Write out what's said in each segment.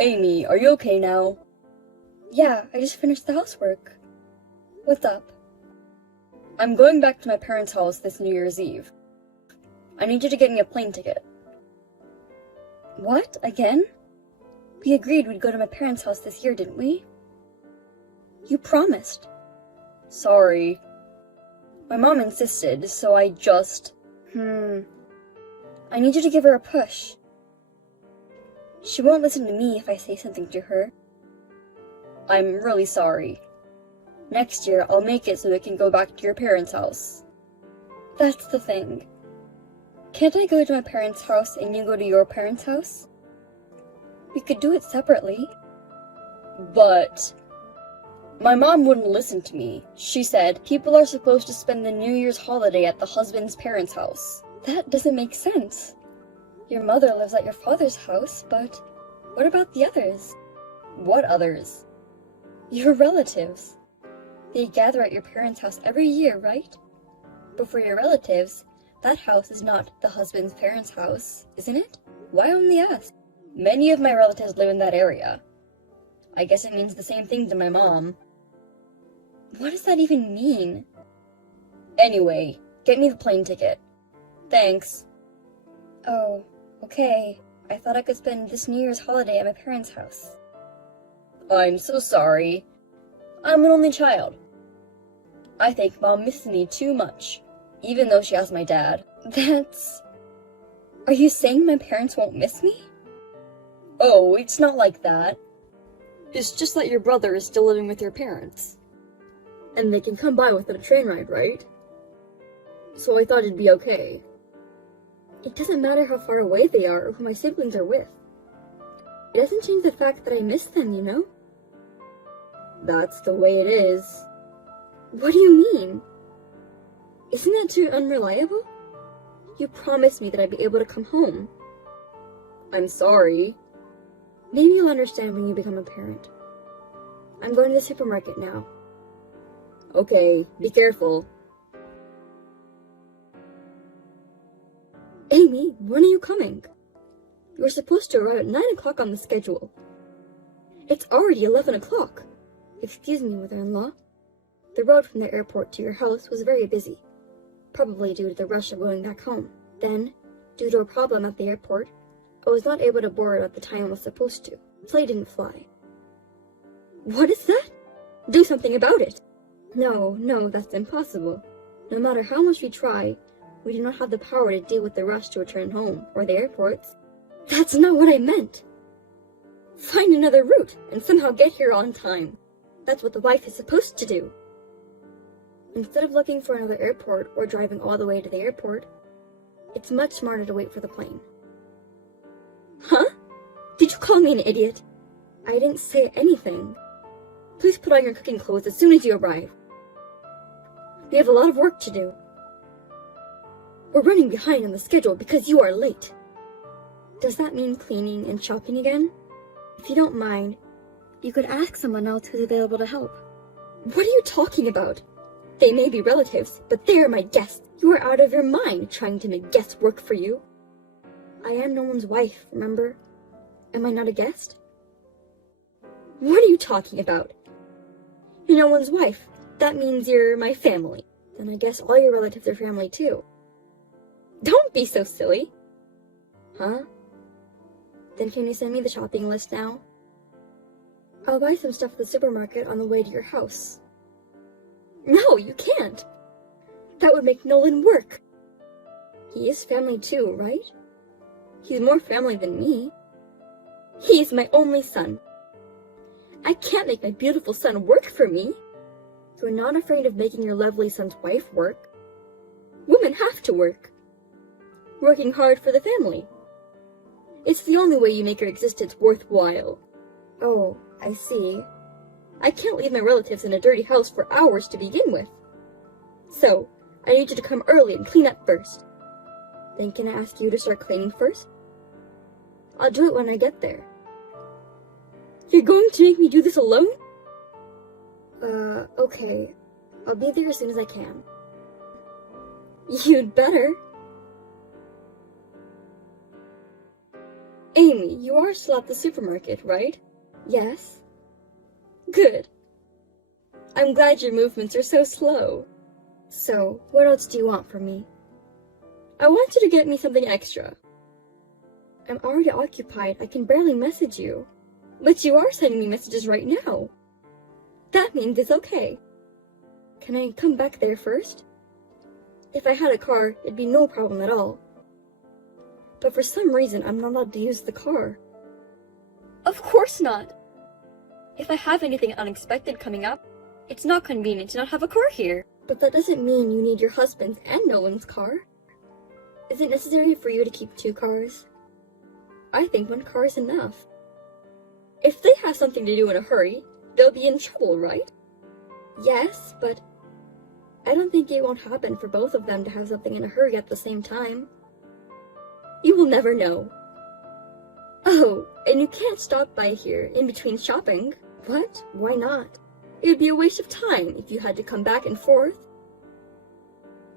Amy, are you okay now? Yeah, I just finished the housework. What's up? I'm going back to my parents' house this New Year's Eve. I need you to get me a plane ticket. What? Again? We agreed we'd go to my parents' house this year, didn't we? You promised. Sorry. My mom insisted, so I just... I need you to give her a push. She won't listen to me if I say something to her. I'm really sorry. Next year, I'll make it so we can go back to your parents' house. That's the thing. Can't I go to my parents' house and you go to your parents' house? We could do it separately. But... my mom wouldn't listen to me. She said people are supposed to spend the New Year's holiday at the husband's parents' house. That doesn't make sense. Your mother lives at your father's house, but what about the others? What others? Your relatives. They gather at your parents' house every year, right? But for your relatives, that house is not the husband's parents' house, isn't it? Why only us? Many of my relatives live in that area. I guess it means the same thing to my mom. What does that even mean? Anyway, get me the plane ticket. Thanks. Oh, okay. I thought I could spend this New Year's holiday at my parents' house. I'm so sorry. I'm an only child. I think Mom misses me too much, even though she has my dad. Are you saying my parents won't miss me? Oh, it's not like that. It's just that your brother is still living with your parents. And they can come by without a train ride, right? So I thought it'd be okay. It doesn't matter how far away they are or who my siblings are with. It doesn't change the fact that I miss them, you know? That's the way it is. What do you mean? Isn't that too unreliable? You promised me that I'd be able to come home. I'm sorry. Maybe you'll understand when you become a parent. I'm going to the supermarket now. Okay, be careful. Amy, when are you coming? You were supposed to arrive at 9 o'clock on the schedule. It's already 11 o'clock. Excuse me, mother-in-law. The road from the airport to your house was very busy, probably due to the rush of going back home. Then, due to a problem at the airport, I was not able to board at the time I was supposed to. The plane didn't fly. What is that? Do something about it. No, that's impossible. No matter how much we try, we do not have the power to deal with the rush to return home, or the airports. That's not what I meant. Find another route, and somehow get here on time. That's what the wife is supposed to do. Instead of looking for another airport or driving all the way to the airport, it's much smarter to wait for the plane. Huh? Did you call me an idiot? I didn't say anything. Please put on your cooking clothes as soon as you arrive. We have a lot of work to do. We're running behind on the schedule because you are late. Does that mean cleaning and shopping again? If you don't mind, you could ask someone else who's available to help. What are you talking about? They may be relatives, but they are my guests. You are out of your mind trying to make guests work for you. I am no one's wife, remember? Am I not a guest? What are you talking about? You're no one's wife. That means you're my family. Then I guess all your relatives are family too. Don't be so silly. Huh? Then can you send me the shopping list now? I'll buy some stuff at the supermarket on the way to your house. No, you can't. That would make Nolan work. He is family too, right? He's more family than me. He's my only son. I can't make my beautiful son work for me. You're not afraid of making your lovely son's wife work. Women have to work. Working hard for the family. It's the only way you make your existence worthwhile. Oh, I see. I can't leave my relatives in a dirty house for hours to begin with. So, I need you to come early and clean up first. Then can I ask you to start cleaning first? I'll do it when I get there. You're going to make me do this alone? Okay. I'll be there as soon as I can. You'd better. Amy, Anyway, you are still at the supermarket, right? Yes. Good. I'm glad your movements are so slow. So, what else do you want from me? I want you to get me something extra. I'm already occupied. I can barely message you. But you are sending me messages right now. That means it's okay. Can I come back there first? If I had a car, it'd be no problem at all. But for some reason, I'm not allowed to use the car. Of course not! If I have anything unexpected coming up, it's not convenient to not have a car here. But that doesn't mean you need your husband's and Nolan's car. Is it necessary for you to keep 2 cars? I think 1 car is enough. If they have something to do in a hurry, they'll be in trouble, right? Yes, but I don't think it won't happen for both of them to have something in a hurry at the same time. You will never know. Oh, and you can't stop by here in between shopping. What? Why not? It would be a waste of time if you had to come back and forth.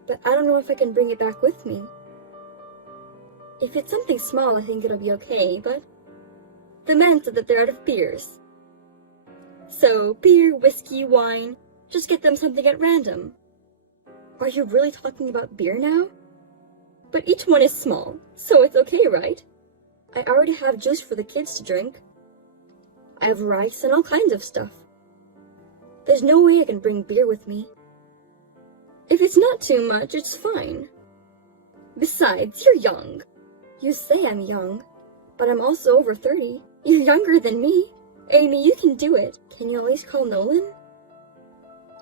But I don't know if I can bring it back with me. If it's something small, I think it'll be okay, but the men said that they're out of beers. So, beer, whiskey, wine, just get them something at random. Are you really talking about beer now? But each one is small, so it's okay, right? I already have juice for the kids to drink. I have rice and all kinds of stuff. There's no way I can bring beer with me. If it's not too much, it's fine. Besides, you're young. You say I'm young, but I'm also over 30. You're younger than me. Amy, you can do it. Can you at least call Nolan?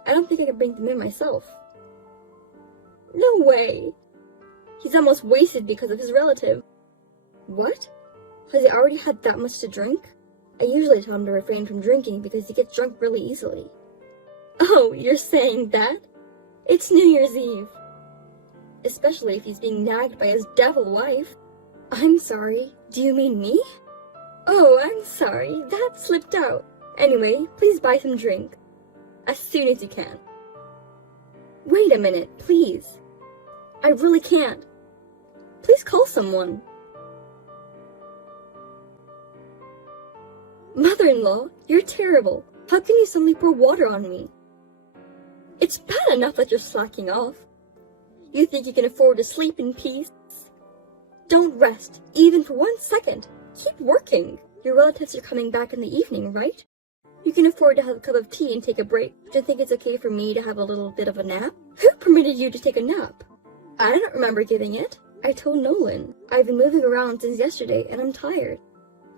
I don't think I can bring them in myself. No way. He's almost wasted because of his relative. What? Has he already had that much to drink? I usually tell him to refrain from drinking because he gets drunk really easily. Oh, you're saying that? It's New Year's Eve. Especially if he's being nagged by his devil wife. I'm sorry. Do you mean me? Oh, I'm sorry. That slipped out. Anyway, please buy some drink. As soon as you can. Wait a minute, please. I really can't. Please call someone. Mother-in-law, you're terrible. How can you suddenly pour water on me? It's bad enough that you're slacking off. You think you can afford to sleep in peace? Don't rest, even for 1 second. Keep working. Your relatives are coming back in the evening, right? You can afford to have a cup of tea and take a break. Do you think it's okay for me to have a little bit of a nap? Who permitted you to take a nap? I don't remember giving it. I told Nolan. I've been moving around since yesterday and I'm tired.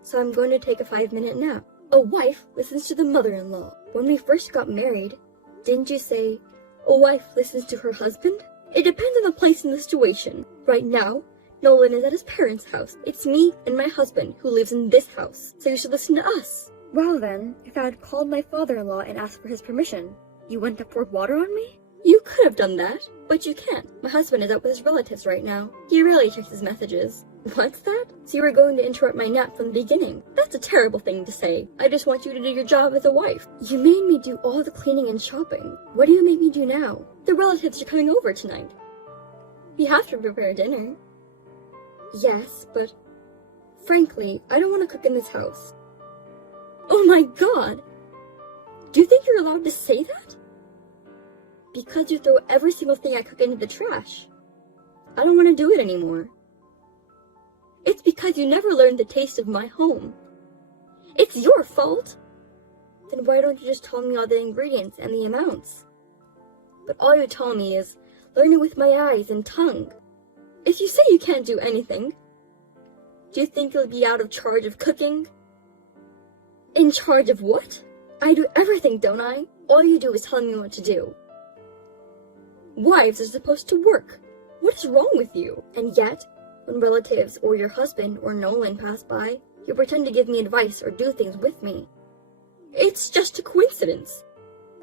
So I'm going to take a 5-minute nap. A wife listens to the mother-in-law. When we first got married, didn't you say, a wife listens to her husband? It depends on the place and the situation. Right now, Nolan is at his parents' house. It's me and my husband who lives in this house, so you should listen to us. Well then, if I had called my father-in-law and asked for his permission, you wouldn't have poured water on me? You could have done that, but you can't. My husband is out with his relatives right now. He rarely checks his messages. What's that? So you were going to interrupt my nap from the beginning? That's a terrible thing to say. I just want you to do your job as a wife. You made me do all the cleaning and shopping. What do you make me do now? The relatives are coming over tonight. We have to prepare dinner. Yes, but frankly, I don't want to cook in this house. Oh my god! Do you think you're allowed to say that? Because you throw every single thing I cook into the trash. I don't want to do it anymore. It's because you never learned the taste of my home. It's your fault. Then why don't you just tell me all the ingredients and the amounts? But all you tell me is, learn it with my eyes and tongue. If you say you can't do anything, do you think you'll be out of charge of cooking? In charge of what? I do everything, don't I? All you do is tell me what to do. Wives are supposed to work. What is wrong with you? And yet, when relatives or your husband or Nolan pass by, you pretend to give me advice or do things with me. It's just a coincidence.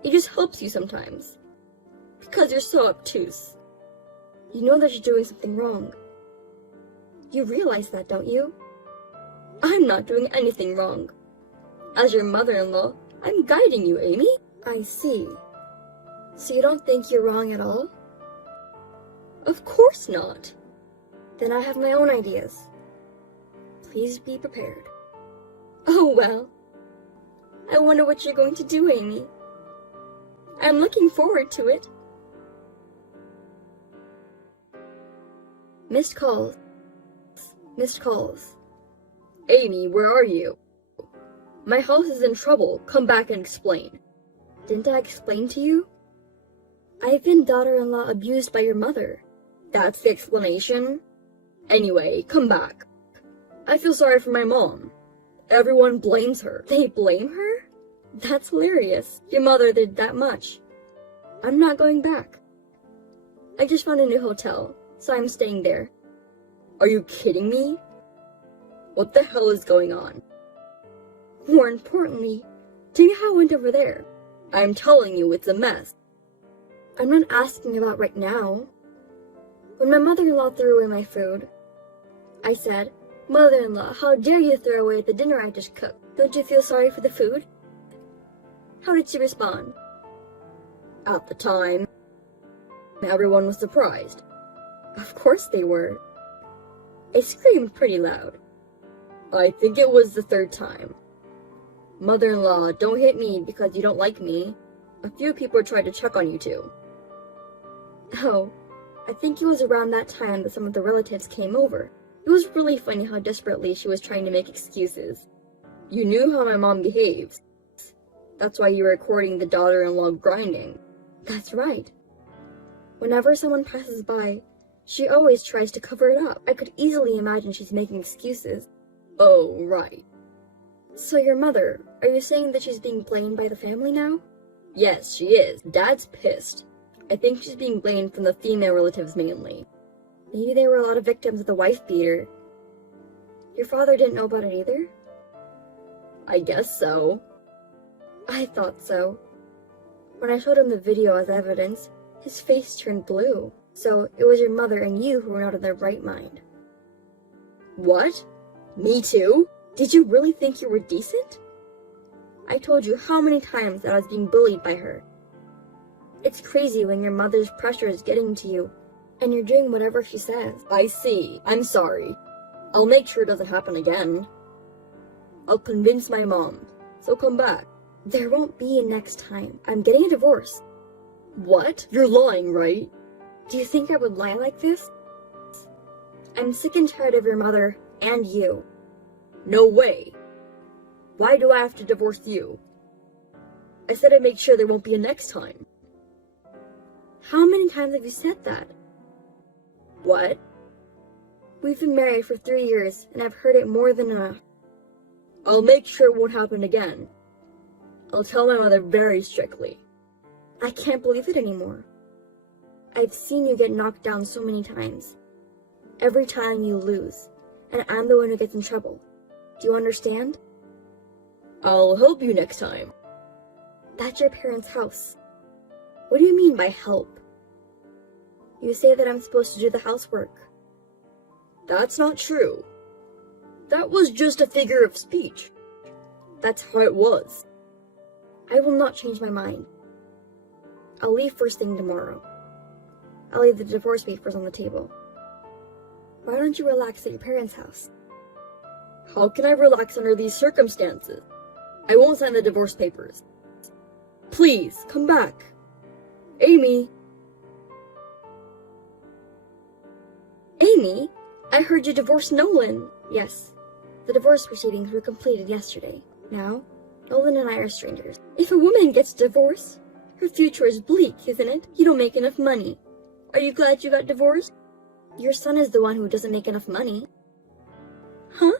It just helps you sometimes. Because you're so obtuse. You know that you're doing something wrong. You realize that, don't you? I'm not doing anything wrong. As your mother-in-law, I'm guiding you, Amy. I see. So you don't think you're wrong at all? Of course not. Then I have my own ideas. Please be prepared. Oh well. I wonder what you're going to do, Amy. I'm looking forward to it. Missed calls. Missed calls. Amy, where are you? My house is in trouble. Come back and explain. Didn't I explain to you? I've been daughter-in-law abused by your mother. That's the explanation? Anyway, come back. I feel sorry for my mom. Everyone blames her. They blame her? That's hilarious. Your mother did that much. I'm not going back. I just found a new hotel, so I'm staying there. Are you kidding me? What the hell is going on? More importantly, tell me how it went over there. I'm telling you, it's a mess. I'm not asking about right now. When my mother-in-law threw away my food, I said, "Mother-in-law, how dare you throw away the dinner I just cooked? Don't you feel sorry for the food?" How did she respond? At the time, everyone was surprised. Of course they were. I screamed pretty loud. I think it was the third time. Mother-in-law, don't hit me because you don't like me. A few people tried to check on you too. Oh, I think it was around that time that some of the relatives came over. It was really funny how desperately she was trying to make excuses. You knew how my mom behaves. That's why you were recording the daughter-in-law grinding. That's right. Whenever someone passes by, she always tries to cover it up. I could easily imagine she's making excuses. Oh, right. So your mother, are you saying that she's being blamed by the family now? Yes, she is. Dad's pissed. I think she's being blamed from the female relatives mainly. Maybe there were a lot of victims of the wife beater. Your father didn't know about it either? I guess so. I thought so. When I showed him the video as evidence, his face turned blue. So it was your mother and you who were not in their right mind. What? Me too? Did you really think you were decent? I told you how many times that I was being bullied by her. It's crazy when your mother's pressure is getting to you, and you're doing whatever she says. I see. I'm sorry. I'll make sure it doesn't happen again. I'll convince my mom, so come back. There won't be a next time. I'm getting a divorce. What? You're lying, right? Do you think I would lie like this? I'm sick and tired of your mother and you. No way. Why do I have to divorce you? I said I'd make sure there won't be a next time. How many times have you said that? What? We've been married for 3 years, and I've heard it more than enough. I'll make sure it won't happen again. I'll tell my mother very strictly. I can't believe it anymore. I've seen you get knocked down so many times. Every time you lose, and I'm the one who gets in trouble. Do you understand? I'll help you next time. That's your parents' house. What do you mean by help? You say that I'm supposed to do the housework. That's not true. That was just a figure of speech. That's how it was. I will not change my mind. I'll leave first thing tomorrow. I'll leave the divorce papers on the table. Why don't you relax at your parents' house? How can I relax under these circumstances? I won't sign the divorce papers. Please, come back. Amy! Amy? I heard you divorced Nolan. Yes, the divorce proceedings were completed yesterday. Now, Nolan and I are strangers. If a woman gets divorced, her future is bleak, isn't it? You don't make enough money. Are you glad you got divorced? Your son is the one who doesn't make enough money. Huh?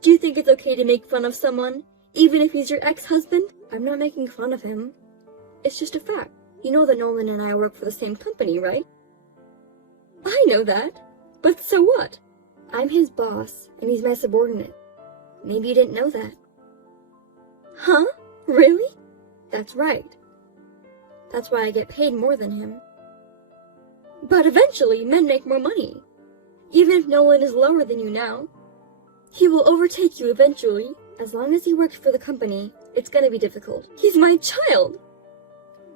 Do you think it's okay to make fun of someone, even if he's your ex-husband? I'm not making fun of him. It's just a fact. You know that Nolan and I work for the same company, right? I know that. But so what? I'm his boss, and he's my subordinate. Maybe you didn't know that. Huh? Really? That's right. That's why I get paid more than him. But eventually, men make more money. Even if Nolan is lower than you now, he will overtake you eventually. As long as he works for the company, it's gonna be difficult. He's my child!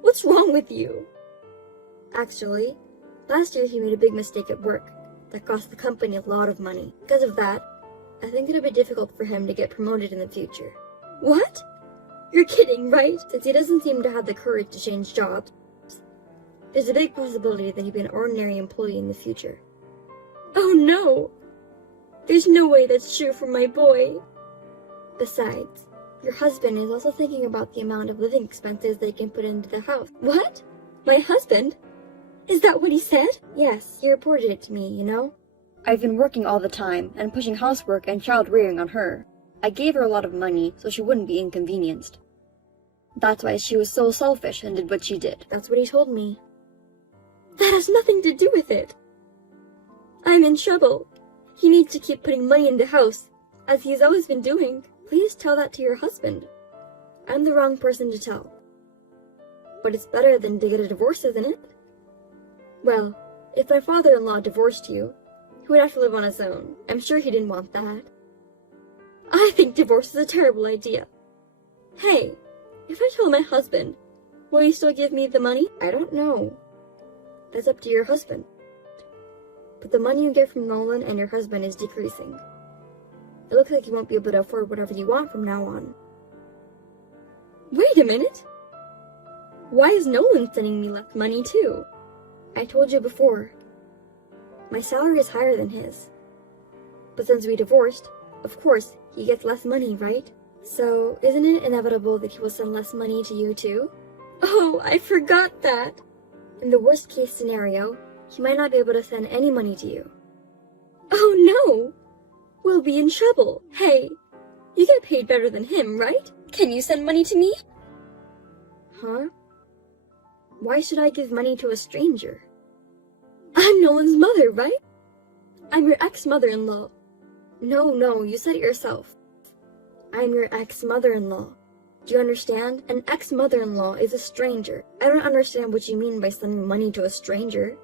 What's wrong with you? Actually, last year he made a big mistake at work that cost the company a lot of money. Because of that, I think it'll be difficult for him to get promoted in the future. What? You're kidding, right? Since he doesn't seem to have the courage to change jobs, there's a big possibility that he'll be an ordinary employee in the future. Oh no! There's no way that's true for my boy. Besides, your husband is also thinking about the amount of living expenses they can put into the house. What? My husband? Is that what he said? Yes, he reported it to me, you know? I've been working all the time and pushing housework and child rearing on her. I gave her a lot of money so she wouldn't be inconvenienced. That's why she was so selfish and did what she did. That's what he told me. That has nothing to do with it. I'm in trouble. He needs to keep putting money in the house, as he's always been doing. Please tell that to your husband. I'm the wrong person to tell. But it's better than to get a divorce, isn't it? Well, if my father-in-law divorced you, he would have to live on his own. I'm sure he didn't want that. I think divorce is a terrible idea. Hey, if I tell my husband, will he still give me the money? I don't know. That's up to your husband. But the money you get from Nolan and your husband is decreasing. It looks like you won't be able to afford whatever you want from now on. Wait a minute! Why is Nolan sending me less money too? I told you before. My salary is higher than his. But since we divorced, of course, he gets less money, right? So, isn't it inevitable that he will send less money to you too? Oh, I forgot that! In the worst case scenario, he might not be able to send any money to you. Oh no! We'll be in trouble. Hey, you get paid better than him, right? Can you send money to me? Huh? Why should I give money to a stranger? I'm Nolan's mother, right? I'm your ex-mother-in-law. No, you said it yourself. I'm your ex-mother-in-law. Do you understand? An ex-mother-in-law is a stranger. I don't understand what you mean by sending money to a stranger.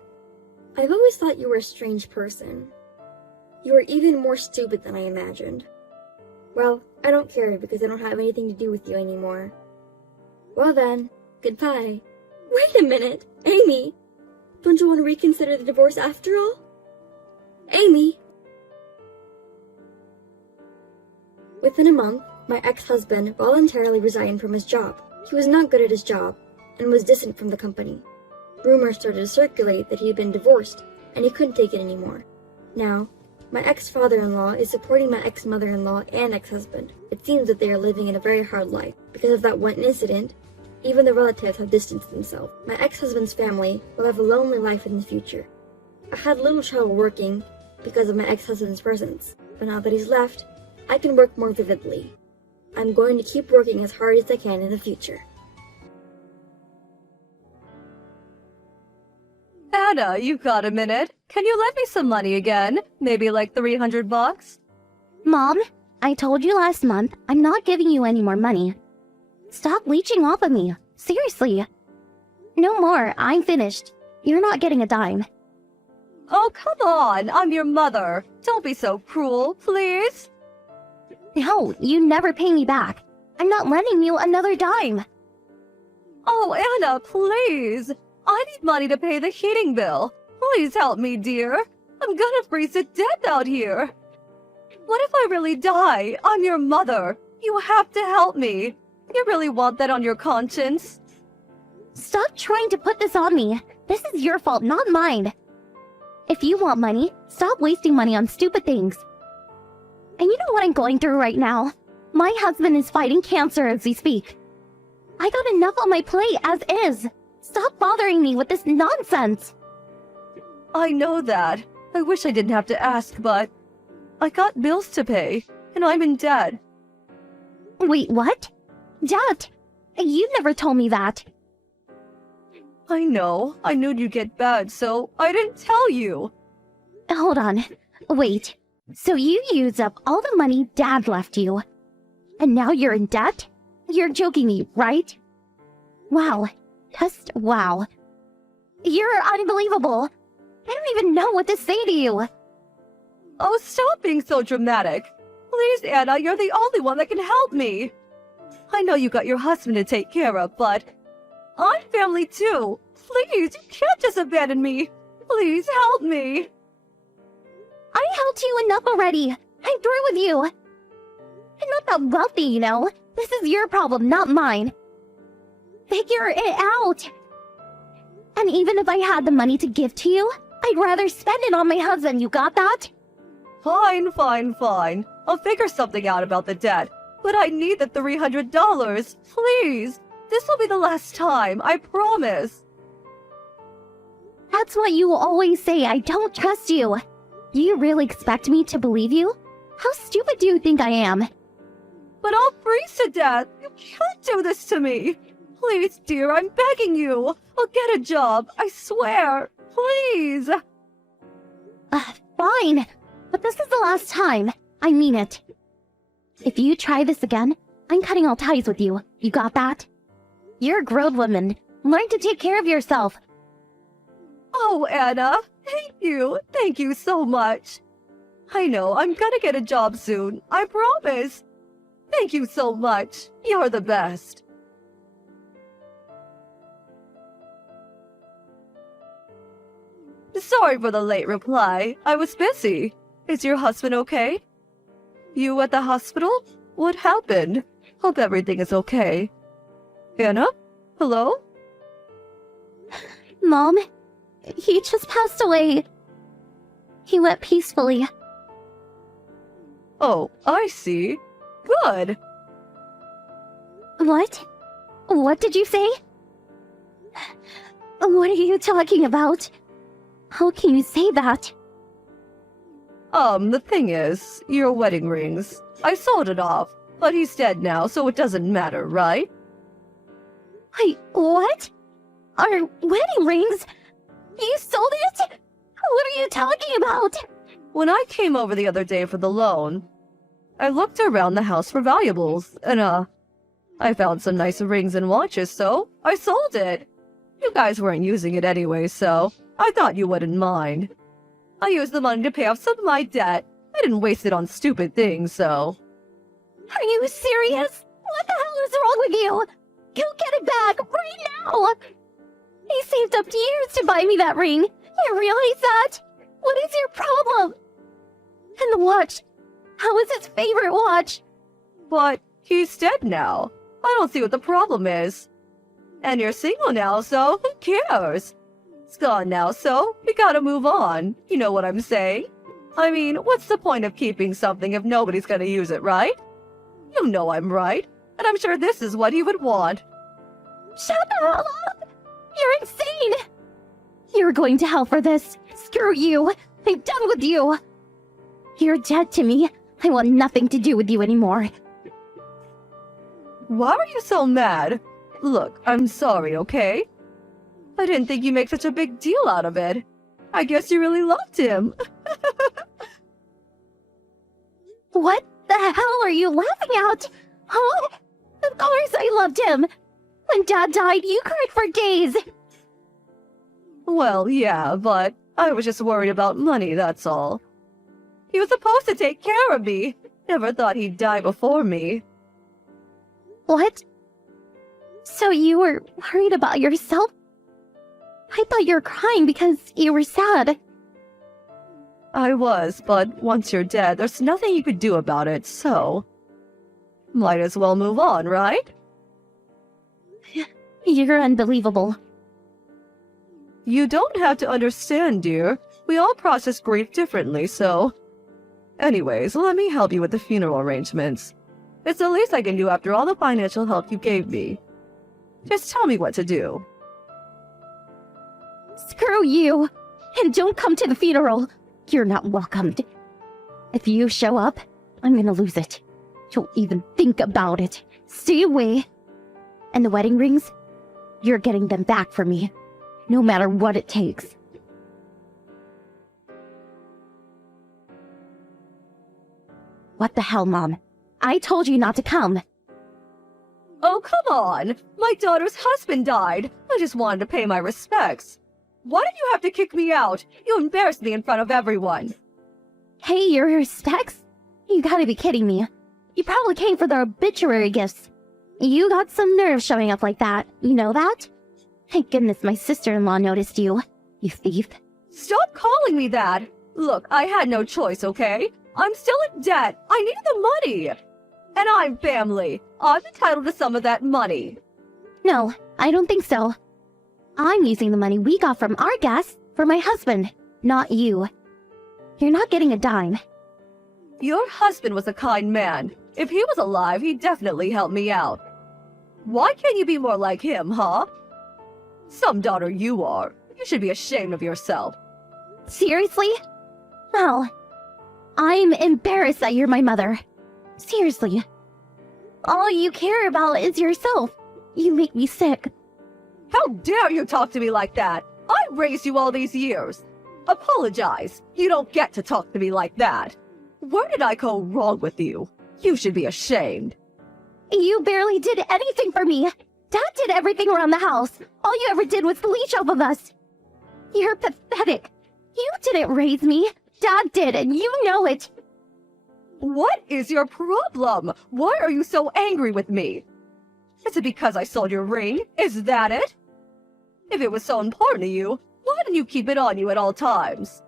I've always thought you were a strange person. You are even more stupid than I imagined. Well, I don't care because I don't have anything to do with you anymore. Well then, goodbye. Wait a minute, Amy! Don't you want to reconsider the divorce after all? Amy! Within a month, my ex-husband voluntarily resigned from his job. He was not good at his job and was distant from the company. Rumors started to circulate that he had been divorced and he couldn't take it anymore. Now, my ex-father-in-law is supporting my ex-mother-in-law and ex-husband. It seems that they are living in a very hard life. Because of that one incident, even the relatives have distanced themselves. My ex-husband's family will have a lonely life in the future. I had little trouble working because of my ex-husband's presence, but now that he's left, I can work more vividly. I'm going to keep working as hard as I can in the future. Anna, you got a minute? Can you lend me some money again? Maybe like $300? Mom, I told you last month I'm not giving you any more money. Stop leeching off of me. Seriously. No more. I'm finished. You're not getting a dime. Oh, come on. I'm your mother. Don't be so cruel, please. No, you never pay me back. I'm not lending you another dime. Oh, Anna, please. I need money to pay the heating bill. Please help me, dear. I'm gonna freeze to death out here. What if I really die? I'm your mother. You have to help me. You really want that on your conscience? Stop trying to put this on me. This is your fault, not mine. If you want money, stop wasting money on stupid things. And you know what I'm going through right now? My husband is fighting cancer as we speak. I got enough on my plate as is. Stop bothering me with this nonsense. I know that. I wish I didn't have to ask, but I got bills to pay, and I'm in debt. Wait, what? Debt? You never told me that. I know. I knew you'd get bad, so I didn't tell you. Hold on. Wait. So you used up all the money Dad left you. And now you're in debt? You're joking me, right? Wow. Just wow. You're unbelievable. I don't even know what to say to you. Oh, stop being so dramatic. Please, Anna, you're the only one that can help me. I know you got your husband to take care of, but I'm family too. Please, you can't just abandon me. Please help me. I helped you enough already. I'm through with you. I'm not that wealthy, you know. This is your problem, not mine. Figure it out. And even if I had the money to give to you, I'd rather spend it on my husband, you got that? Fine. I'll figure something out about the debt. But I need the $300. Please. This will be the last time, I promise. That's what you always say. I don't trust you. You really expect me to believe you? How stupid do you think I am? But I'll freeze to death. You can't do this to me. Please, dear, I'm begging you. I'll get a job, I swear. Please. Fine. But this is the last time. I mean it. If you try this again, I'm cutting all ties with you. You got that? You're a grown woman. Learn to take care of yourself. Oh, Anna, thank you. Thank you so much. I know, I'm gonna get a job soon. I promise. Thank you so much. You're the best. Sorry for the late reply. I was busy. Is your husband okay? You at the hospital? What happened? Hope everything is okay. Anna? Hello? Mom, he just passed away. He went peacefully. Oh, I see. Good. What? What did you say? What are you talking about? How can you say that? The thing is, your wedding rings. I sold it off, but he's dead now, so it doesn't matter, right? Wait, what? Our wedding rings? You sold it? What are you talking about? When I came over the other day for the loan, I looked around the house for valuables, and, I found some nice rings and watches, so I sold it. You guys weren't using it anyway, so I thought you wouldn't mind. I used the money to pay off some of my debt. I didn't waste it on stupid things, so... Are you serious? What the hell is wrong with you? Go get it back, right now! He saved up years to buy me that ring. You realize that? What is your problem? And the watch. How is his favorite watch? But he's dead now. I don't see what the problem is. And you're single now, so who cares? It's gone now, so we gotta move on. You know what I'm saying? I mean, what's the point of keeping something if nobody's gonna use it, right? You know I'm right, and I'm sure this is what he would want. Shut the hell up! You're insane! You're going to hell for this. Screw you! I'm done with you! You're dead to me. I want nothing to do with you anymore. Why are you so mad? Look, I'm sorry, okay? I didn't think you'd make such a big deal out of it. I guess you really loved him. What the hell are you laughing at? Huh? Of course I loved him. When Dad died, you cried for days. Well, yeah, but I was just worried about money, that's all. He was supposed to take care of me. Never thought he'd die before me. What? So you were worried about yourself? I thought you were crying because you were sad. I was, but once you're dead, there's nothing you could do about it, so... Might as well move on, right? You're unbelievable. You don't have to understand, dear. We all process grief differently, so... Anyways, let me help you with the funeral arrangements. It's the least I can do after all the financial help you gave me. Just tell me what to do. Screw you! And don't come to the funeral! You're not welcomed. If you show up, I'm gonna lose it. Don't even think about it. Stay away. And the wedding rings? You're getting them back for me. No matter what it takes. What the hell, Mom? I told you not to come. Oh, come on! My daughter's husband died. I just wanted to pay my respects. Why did you have to kick me out? You embarrassed me in front of everyone. Hey, your respects? You gotta be kidding me. You probably came for the obituary gifts. You got some nerve showing up like that. You know that? Thank goodness my sister-in-law noticed you. You thief. Stop calling me that! Look, I had no choice, okay? I'm still in debt. I need the money. And I'm family. I'm entitled to some of that money. No, I don't think so. I'm using the money we got from our guests for my husband, not you. You're not getting a dime. Your husband was a kind man. If he was alive, he'd definitely help me out. Why can't you be more like him, huh? Some daughter you are. You should be ashamed of yourself. Seriously? Well, I'm embarrassed that you're my mother. Seriously. All you care about is yourself. You make me sick. How dare you talk to me like that? I raised you all these years. Apologize. You don't get to talk to me like that. Where did I go wrong with you? You should be ashamed. You barely did anything for me. Dad did everything around the house. All you ever did was leech off of us. You're pathetic. You didn't raise me. Dad did, and you know it. What is your problem? Why are you so angry with me? Is it because I sold your ring? Is that it? If it was so important to you, why didn't you keep it on you at all times?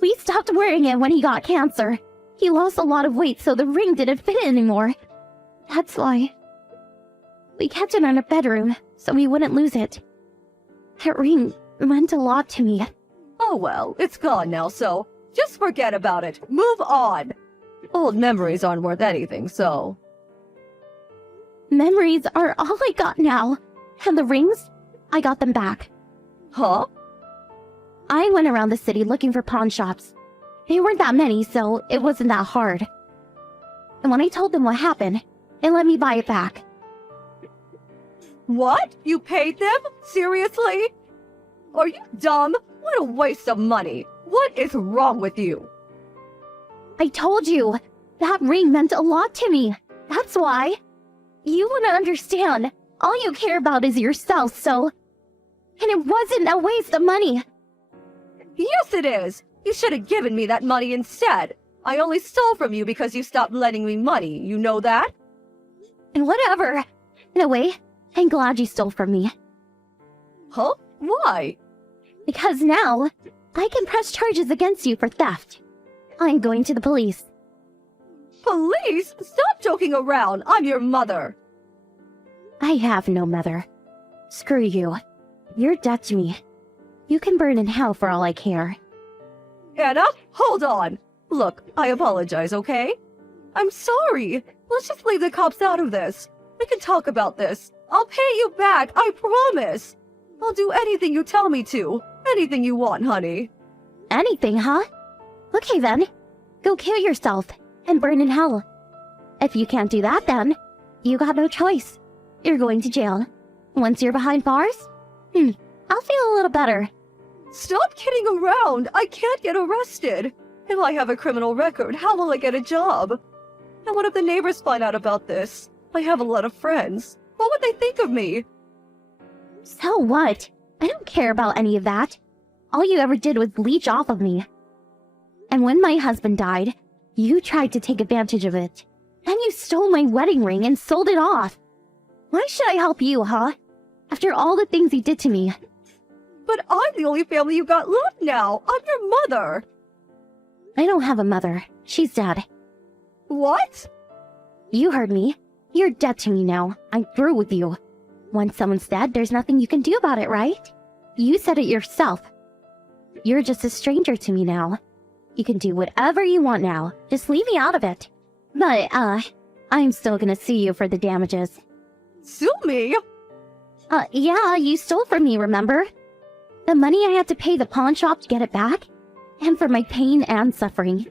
We stopped wearing it when he got cancer. He lost a lot of weight, so the ring didn't fit anymore. That's why. We kept it in our bedroom, so we wouldn't lose it. That ring meant a lot to me. Oh well, it's gone now, so just forget about it. Move on. Old memories aren't worth anything, so... Memories are all I got now. And the rings, I got them back. Huh? I went around the city looking for pawn shops. There weren't that many, so it wasn't that hard. And when I told them what happened, they let me buy it back. What? You paid them? Seriously? Are you dumb? What a waste of money. What is wrong with you? I told you, that ring meant a lot to me. That's why. You wouldn't understand. All you care about is yourself, so... And it wasn't a waste of money. Yes, it is. You should have given me that money instead. I only stole from you because you stopped lending me money. You know that? And whatever. In a way, I'm glad you stole from me. Huh? Why? Because now, I can press charges against you for theft. I'm going to the police. Police? Stop joking around. I'm your mother. I have no mother. Screw you. You're dead to me. You can burn in hell for all I care. Anna, hold on. Look, I apologize, okay? I'm sorry. Let's just leave the cops out of this. We can talk about this. I'll pay you back, I promise. I'll do anything you tell me to. Anything you want, honey. Anything, huh? Okay then. Go kill yourself and burn in hell. If you can't do that then, you got no choice. You're going to jail. Once you're behind bars, I'll feel a little better. Stop kidding around. I can't get arrested. If I have a criminal record, how will I get a job? And what if the neighbors find out about this? I have a lot of friends. What would they think of me? So what? I don't care about any of that. All you ever did was leech off of me. And when my husband died, you tried to take advantage of it. Then you stole my wedding ring and sold it off. Why should I help you, huh? After all the things you did to me. But I'm the only family you got left now. I'm your mother. I don't have a mother. She's dead. What? You heard me. You're dead to me now. I'm through with you. Once someone's dead, there's nothing you can do about it, right? You said it yourself. You're just a stranger to me now. You can do whatever you want now. Just leave me out of it. But, I'm still gonna sue you for the damages. Sue me? Yeah, you stole from me, remember? The money I had to pay the pawn shop to get it back, and for my pain and suffering.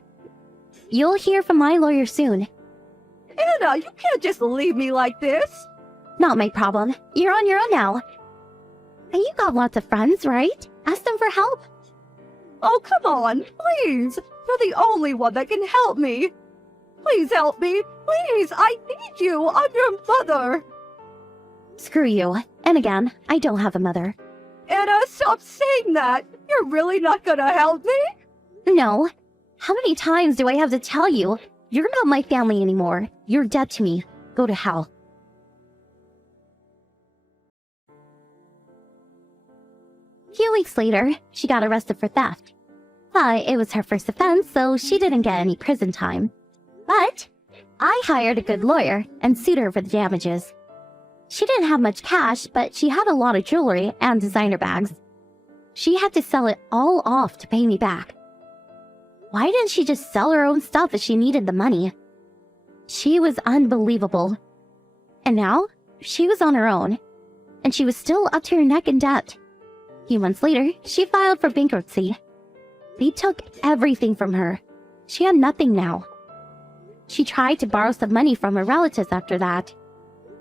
You'll hear from my lawyer soon. Anna, you can't just leave me like this. Not my problem. You're on your own now. And you got lots of friends, right? Ask them for help. Oh, come on, please. You're the only one that can help me. Please help me. Please, I need you. I'm your mother. Screw you. And again, I don't have a mother. Anna, stop saying that. You're really not gonna help me? No. How many times do I have to tell you? You're not my family anymore. You're dead to me. Go to hell. A few weeks later, she got arrested for theft. But it was her first offense, so she didn't get any prison time. But I hired a good lawyer and sued her for the damages. She didn't have much cash, but she had a lot of jewelry and designer bags. She had to sell it all off to pay me back. Why didn't she just sell her own stuff if she needed the money? She was unbelievable. And now, she was on her own, and she was still up to her neck in debt. A few months later, she filed for bankruptcy. They took everything from her. She had nothing now. She tried to borrow some money from her relatives after that,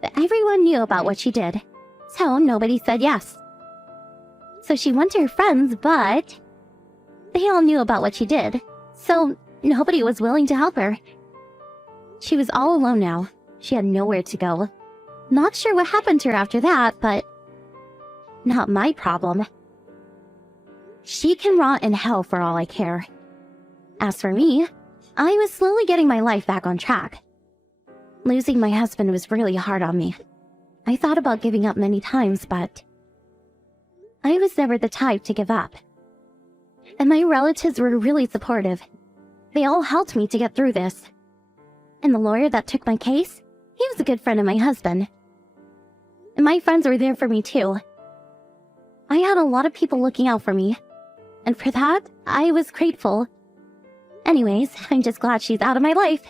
but everyone knew about what she did, so nobody said yes. So she went to her friends, but they all knew about what she did, so nobody was willing to help her. She was all alone now. She had nowhere to go. Not sure what happened to her after that, but not my problem. She can rot in hell for all I care. As for me, I was slowly getting my life back on track. Losing my husband was really hard on me. I thought about giving up many times, but I was never the type to give up. And my relatives were really supportive. They all helped me to get through this. And the lawyer that took my case, he was a good friend of my husband. And my friends were there for me too. I had a lot of people looking out for me. And for that, I was grateful. Anyways, I'm just glad she's out of my life.